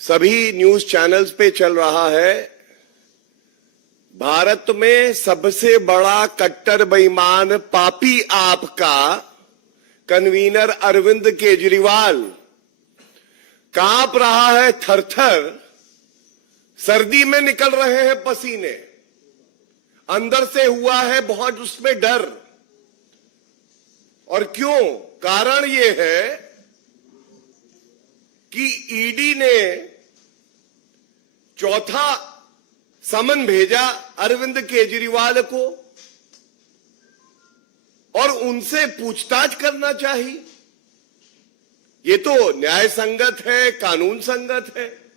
सभी news channels पे चल रहा है। भारत में सबसे बड़ा कट्टर बेईमान पापी आपका कन्वीनर अरविंद केजरीवाल कांप रहा है थर-थर। सर्दी में निकल रहे हैं पसीने, अंदर से हुआ है बहुत उसमें डर। और क्यों? कारण ये है कि ईडी ने चौथा समन भेजा अरविंद केजरीवाल को और उनसे पूछताछ करना चाहिए। ये तो न्याय संगत है, कानून संगत है।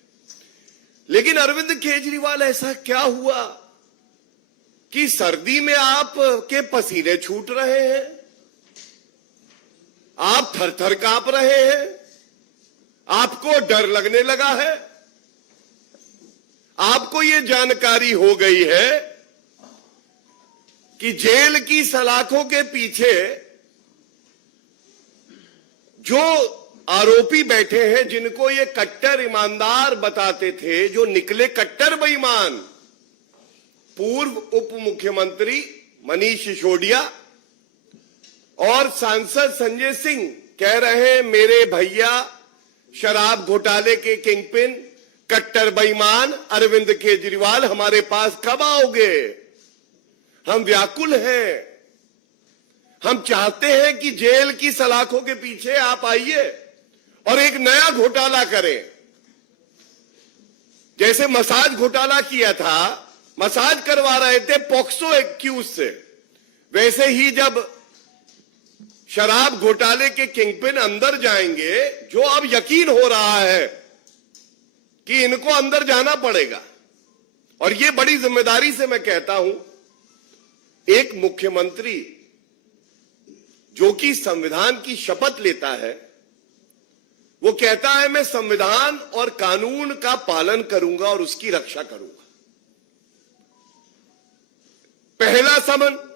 लेकिन अरविंद केजरीवाल ऐसा क्या हुआ कि सर्दी में आप के पसीने छूट रहे हैं, आप थर-थर कांप रहे हैं, आपको डर लगने लगा है, आपको ये जानकारी हो गई है कि जेल की सलाखों के पीछे जो आरोपी बैठे हैं, जिनको ये कट्टर ईमानदार बताते थे, जो निकले कट्टर बेईमान, पूर्व उप मुख्यमंत्री मनीष सिसोदिया और सांसद संजय सिंह कह रहे हैं मेरे भैया शराब घोटाले के किंगपिन कट्टर बेईमान अरविंद केजरीवाल हमारे पास कब आओगे? हम व्याकुल हैं, हम चाहते हैं कि जेल की सलाखों के पीछे आप आइए और एक नया घोटाला करें। जैसे मसाज घोटाला किया था, मसाज करवा रहे थे पॉक्सो एक्यूज से, वैसे ही जब शराब घोटाले के किंगपिन अंदर जाएंगे, जो अब यकीन हो रहा है कि इनको अंदर जाना पड़ेगा। और ये बड़ी जिम्मेदारी से मैं कहता हूं, एक मुख्यमंत्री जो कि संविधान की शपथ लेता है, वो कहता है मैं संविधान और कानून का पालन करूंगा और उसकी रक्षा करूंगा। पहला समन,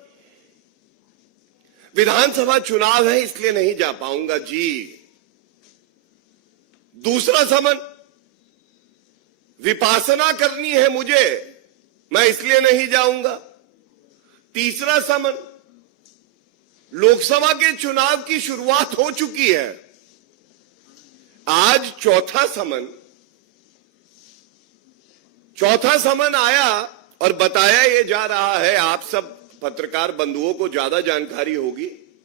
विधानसभा चुनाव है इसलिए नहीं जा पाऊंगा जी। दूसरा समन, विपासना करनी है मुझे, मैं इसलिए नहीं जाऊंगा। तीसरा समन, लोकसभा के चुनाव की शुरुआत हो चुकी है। आज चौथा समन आया और बताया ये जा रहा है, आप सब पत्रकार बंधुओं को ज्यादा जानकारी होगी।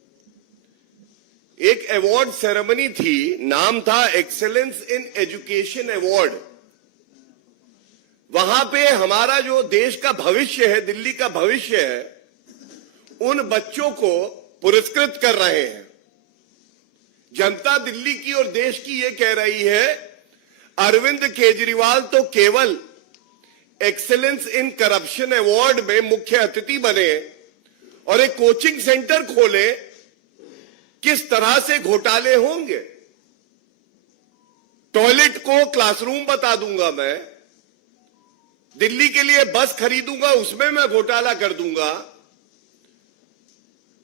एक अवार्ड सेरेमनी थी, नाम था एक्सेलेंस इन एजुकेशन अवार्ड। वहां पे हमारा जो देश का भविष्य है, दिल्ली का भविष्य है, उन बच्चों को पुरस्कृत कर रहे हैं। जनता दिल्ली की और देश की ये कह रही है, अरविंद केजरीवाल तो केवल एक्सेलेंस इन करप्शन अवार्ड में मुख्य अतिथि बने और एक कोचिंग सेंटर खोले, किस तरह से घोटाले होंगे। टॉयलेट को क्लासरूम बता दूंगा मैं, दिल्ली के लिए बस खरीदूंगा, उसमें मैं घोटाला कर दूंगा।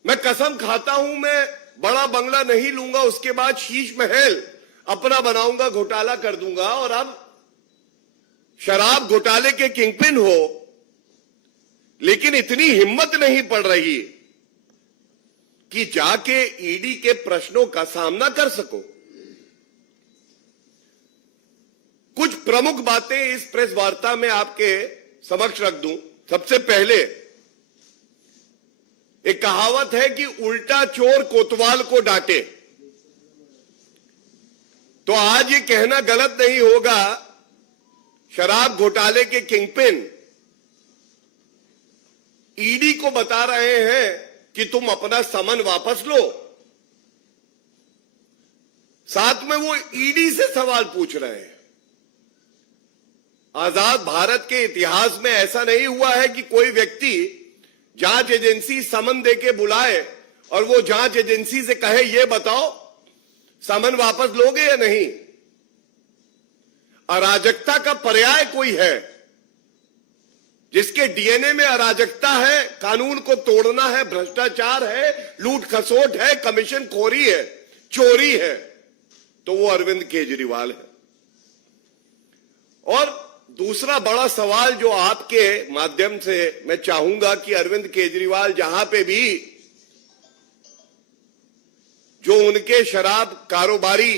मैं कसम खाता हूं, मैं बड़ा बंगला नहीं लूंगा, उसके बाद शीश महल अपना बनाऊंगा, घोटाला कर दूंगा। और अब शराब घोटाले के किंगपिन हो, लेकिन इतनी हिम्मत नहीं पड़ रही कि जाके ईडी के प्रश्नों का सामना कर सको। कुछ प्रमुख बातें इस प्रेस वार्ता में आपके समक्ष रख दूं। सबसे पहले, एक कहावत है कि उल्टा चोर कोतवाल को डांटे। तो आज ये कहना गलत नहीं होगा, शराब घोटाले के किंगपिन ईडी को बता रहे हैं कि तुम अपना समन वापस लो। साथ में वो ईडी से सवाल पूछ रहे हैं। आजाद भारत के इतिहास में ऐसा नहीं हुआ है कि कोई व्यक्ति जांच एजेंसी समन देके बुलाए और वो जांच एजेंसी से कहे ये बताओ समन वापस लोगे या नहीं। अराजकता का पर्याय कोई है जिसके डीएनए में अराजकता है, कानून को तोड़ना है, भ्रष्टाचार है, लूट खसोट है, कमीशन खोरी है, चोरी है, तो वो अरविंद केजरीवाल है। और दूसरा बड़ा सवाल जो आपके माध्यम से मैं चाहूंगा कि अरविंद केजरीवाल जहां पे भी जो उनके शराब कारोबारी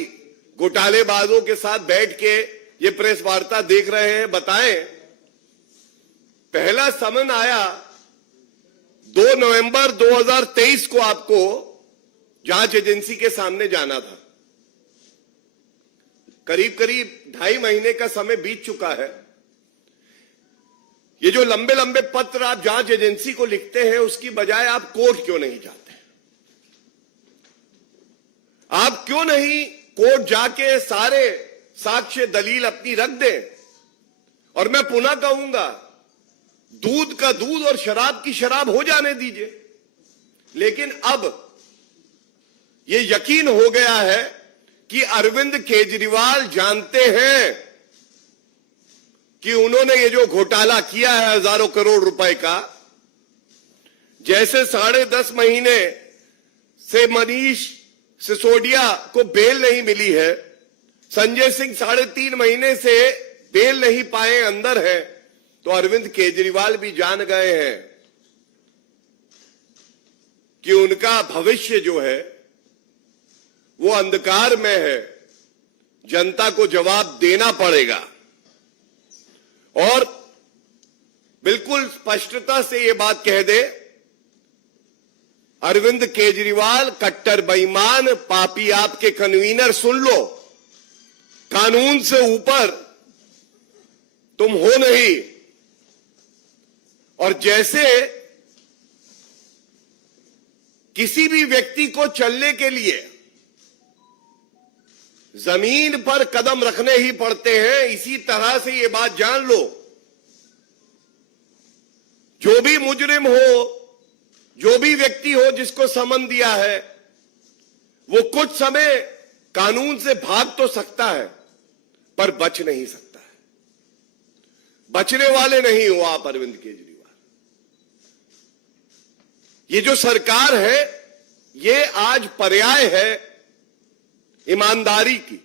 घोटालेबाजों के साथ बैठ के ये प्रेस वार्ता देख रहे हैं, बताएं। पहला समन आया 2 नवंबर 2023 को आपको जांच एजेंसी के सामने जाना था। करीब करीब 2.5 महीने का समय बीत चुका है। ये जो लंबे लंबे पत्र आप जांच एजेंसी को लिखते हैं, उसकी बजाय आप कोर्ट क्यों नहीं जाते? आप क्यों नहीं कोर्ट जाके सारे साक्ष्य दलील अपनी रख दें? और मैं पुनः कहूंगा, दूध का दूध और शराब की शराब हो जाने दीजिए। लेकिन अब ये यकीन हो गया है कि अरविंद केजरीवाल जानते हैं कि उन्होंने ये जो घोटाला किया है हजारों करोड़ रुपए का, जैसे 10.5 महीने से मनीष सिसोदिया को बेल नहीं मिली है, संजय सिंह 3.5 महीने से बेल नहीं पाए, अंदर है, तो अरविंद केजरीवाल भी जान गए हैं कि उनका भविष्य जो है वो अंधकार में है। जनता को जवाब देना पड़ेगा। और बिल्कुल स्पष्टता से ये बात कह दे, अरविंद केजरीवाल कट्टर बेईमान पापी, आपके कन्वीनर सुन लो, कानून से ऊपर तुम हो नहीं। और जैसे किसी भी व्यक्ति को चलने के लिए जमीन पर कदम रखने ही पड़ते हैं, इसी तरह से ये बात जान लो, जो भी मुजरिम हो, जो भी व्यक्ति हो जिसको समन दिया है, वो कुछ समय कानून से भाग तो सकता है पर बच नहीं सकता है। बचने वाले नहीं हो आप अरविंद केजरीवाल। ये जो सरकार है ये आज पर्याय है ईमानदारी की।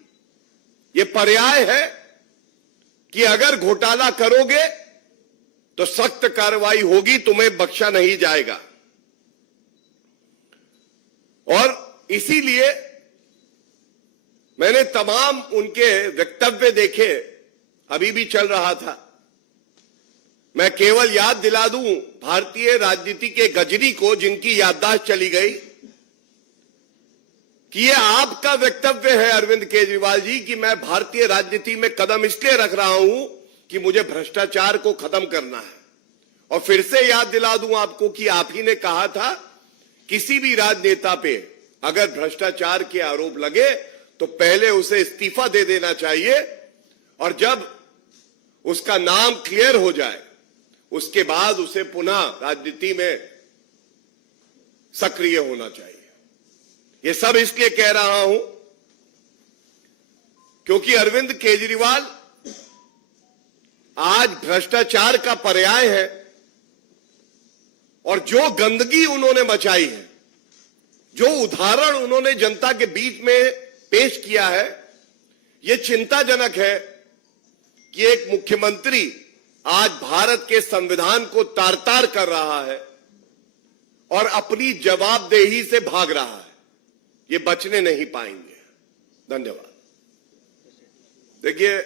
ये पर्याय है कि अगर घोटाला करोगे तो सख्त कार्रवाई होगी, तुम्हें बख्शा नहीं जाएगा। और इसीलिए मैंने तमाम उनके वक्तव्य देखे, अभी भी चल रहा था। मैं केवल याद दिला दूं भारतीय राजनीति के गजनी को, जिनकी याददाश्त चली गई, कि ये आपका वक्तव्य है अरविंद केजरीवाल जी कि मैं भारतीय राजनीति में कदम इसलिए रख रहा हूं कि मुझे भ्रष्टाचार को खत्म करना है। और फिर से याद दिला दूं आपको कि आप ही ने कहा था किसी भी राजनेता पे अगर भ्रष्टाचार के आरोप लगे तो पहले उसे इस्तीफा दे देना चाहिए, और जब उसका नाम क्लियर हो जाए उसके बाद उसे पुनः राजनीति में सक्रिय होना चाहिए। ये सब इसलिए कह रहा हूं क्योंकि अरविंद केजरीवाल आज भ्रष्टाचार का पर्याय है, और जो गंदगी उन्होंने मचाई है, जो उदाहरण उन्होंने जनता के बीच में पेश किया है, यह चिंताजनक है कि एक मुख्यमंत्री आज भारत के संविधान को तार तार कर रहा है और अपनी जवाबदेही से भाग रहा है। ये बचने नहीं पाएंगे। धन्यवाद। देखिए,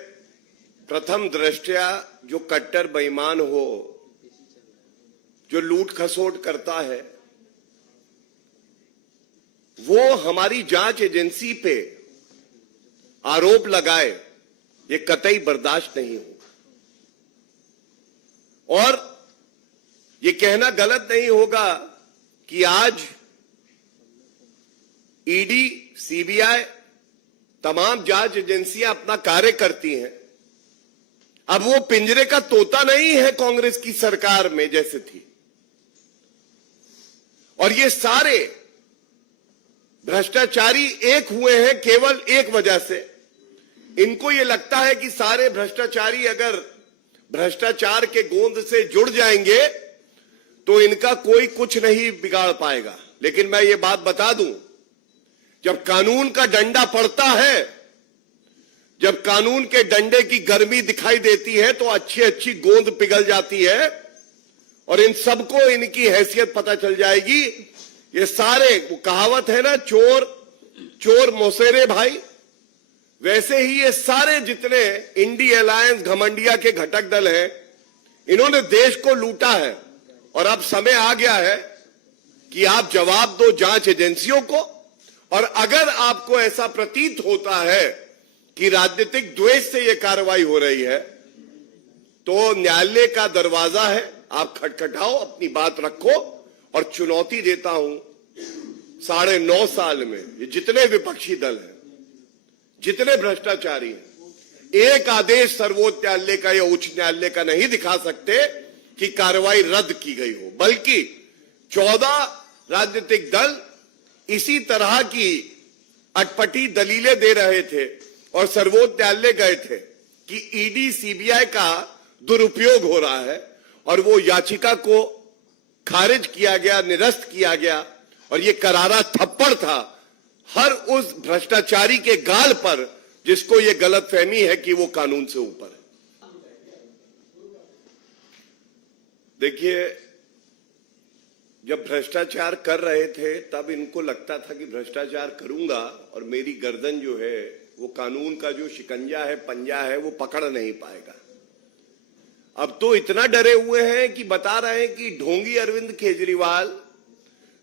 प्रथम दृष्टया जो कट्टर बेईमान हो, जो लूट खसोट करता है, वो हमारी जांच एजेंसी पे आरोप लगाए, ये कतई बर्दाश्त नहीं होगा। और ये कहना गलत नहीं होगा कि आज ईडी, सीबीआई, तमाम जांच एजेंसियां अपना कार्य करती हैं। अब वो पिंजरे का तोता नहीं है कांग्रेस की सरकार में जैसे थी। और ये सारे भ्रष्टाचारी एक हुए हैं केवल एक वजह से। इनको ये लगता है कि सारे भ्रष्टाचारी अगर भ्रष्टाचार के गोंद से जुड़ जाएंगे तो इनका कोई कुछ नहीं बिगाड़ पाएगा। लेकिन मैं ये बात बता दूं, जब कानून का डंडा पड़ता है जब कानून के डंडे की गर्मी दिखाई देती है तो अच्छी अच्छी गोंद पिघल जाती है और इन सबको इनकी हैसियत पता चल जाएगी। ये सारे, वो कहावत है ना, चोर चोर मौसेरे भाई, वैसे ही ये सारे जितने इंडी अलायंस घमंडिया के घटक दल हैं, इन्होंने देश को लूटा है और अब समय आ गया है कि आप जवाब दो जांच एजेंसियों को। और अगर आपको ऐसा प्रतीत होता है कि राजनीतिक द्वेष से यह कार्रवाई हो रही है तो न्यायालय का दरवाजा है, आप खटखटाओ, अपनी बात रखो। और चुनौती देता हूं, 9.5 साल में ये जितने विपक्षी दल हैं, जितने भ्रष्टाचारी हैं, एक आदेश सर्वोच्च न्यायालय का या उच्च न्यायालय का नहीं दिखा सकते कि कार्रवाई रद्द की गई हो, बल्कि 14 राजनीतिक दल इसी तरह की अटपटी दलीलें दे रहे थे और सर्वोच्च न्यायालय गए थे कि ईडी सीबीआई का दुरुपयोग हो रहा है और वो याचिका को खारिज किया गया, निरस्त किया गया। और ये करारा थप्पड़ था हर उस भ्रष्टाचारी के गाल पर जिसको ये गलतफहमी है कि वो कानून से ऊपर है। देखिए, जब भ्रष्टाचार कर रहे थे तब इनको लगता था कि भ्रष्टाचार करूंगा और मेरी गर्दन जो है वो कानून का जो शिकंजा है, पंजा है, वो पकड़ नहीं पाएगा। अब तो इतना डरे हुए हैं कि बता रहे हैं कि ढोंगी अरविंद केजरीवाल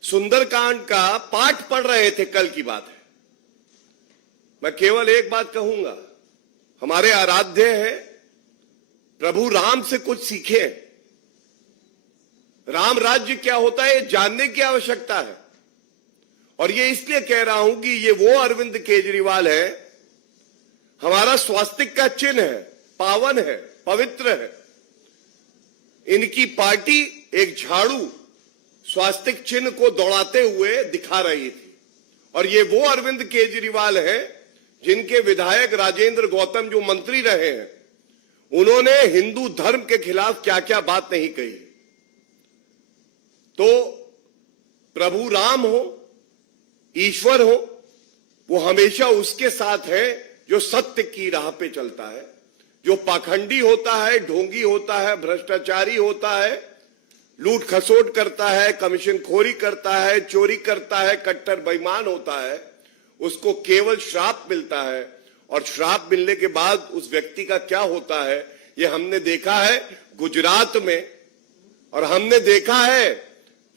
सुंदरकांड का पाठ पढ़ रहे थे, कल की बात है। मैं केवल एक बात कहूंगा, हमारे आराध्य हैं, प्रभु राम से कुछ सीखें। राम राज्य क्या होता है ये जानने की आवश्यकता है। और ये इसलिए कह रहा हूं कि ये वो अरविंद केजरीवाल है, हमारा स्वास्तिक का चिन्ह है, पावन है, पवित्र है। इनकी पार्टी एक झाड़ू स्वास्तिक चिन्ह को दौड़ाते हुए दिखा रही थी। और ये वो अरविंद केजरीवाल है जिनके विधायक राजेंद्र गौतम जो मंत्री रहे हैं, उन्होंने हिंदू धर्म के खिलाफ क्या क्या बात नहीं कही। तो प्रभु राम हो, ईश्वर हो, वो हमेशा उसके साथ है जो सत्य की राह पे चलता है। जो पाखंडी होता है, ढोंगी होता है, भ्रष्टाचारी होता है, लूट खसोट करता है, कमीशन खोरी करता है, चोरी करता है, कट्टर बेईमान होता है, उसको केवल श्राप मिलता है। और श्राप मिलने के बाद उस व्यक्ति का क्या होता है ये हमने देखा है गुजरात में। और हमने देखा है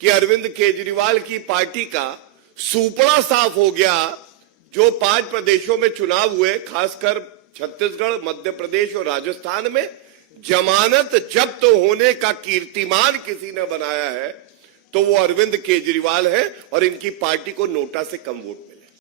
कि अरविंद केजरीवाल की पार्टी का सूपड़ा साफ हो गया। जो 5 प्रदेशों में चुनाव हुए, खासकर छत्तीसगढ़, मध्य प्रदेश और राजस्थान में, जमानत जब्त होने का कीर्तिमान किसी ने बनाया है तो वो अरविंद केजरीवाल है और इनकी पार्टी को नोटा से कम वोट